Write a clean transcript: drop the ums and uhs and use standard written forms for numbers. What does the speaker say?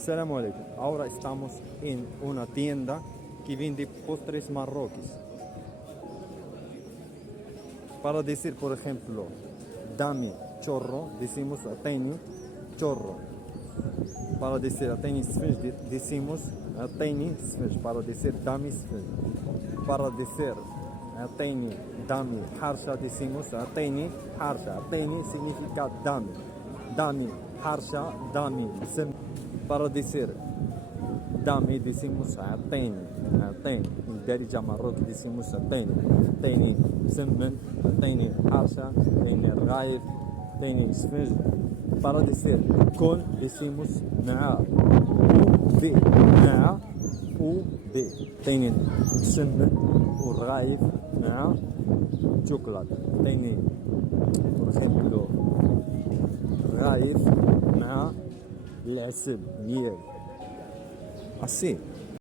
Assalamu alaikum. Ahora estamos en una tienda que vende postres marroquíes. Para decir, por ejemplo, dame chorro, decimos ateni chorro. Para decir ateni sfenj, decimos ateni sfenj. Para decir dami sfenj. Para decir ateni dami harsha, decimos ateni harsha. Ateni significa dame. Dami harsha, dami sem. Para decir dame decimos ateni. Ateni. En derija marroquí decimos ateni. Ateni semmen. Ateni harsha. Ateni raif. Ateni sfenj. Para decir con decimos na u b na u b. Ateni semmen والرايف مع شوكولاتة. تاني por ejemplo رايف مع العسل miel así.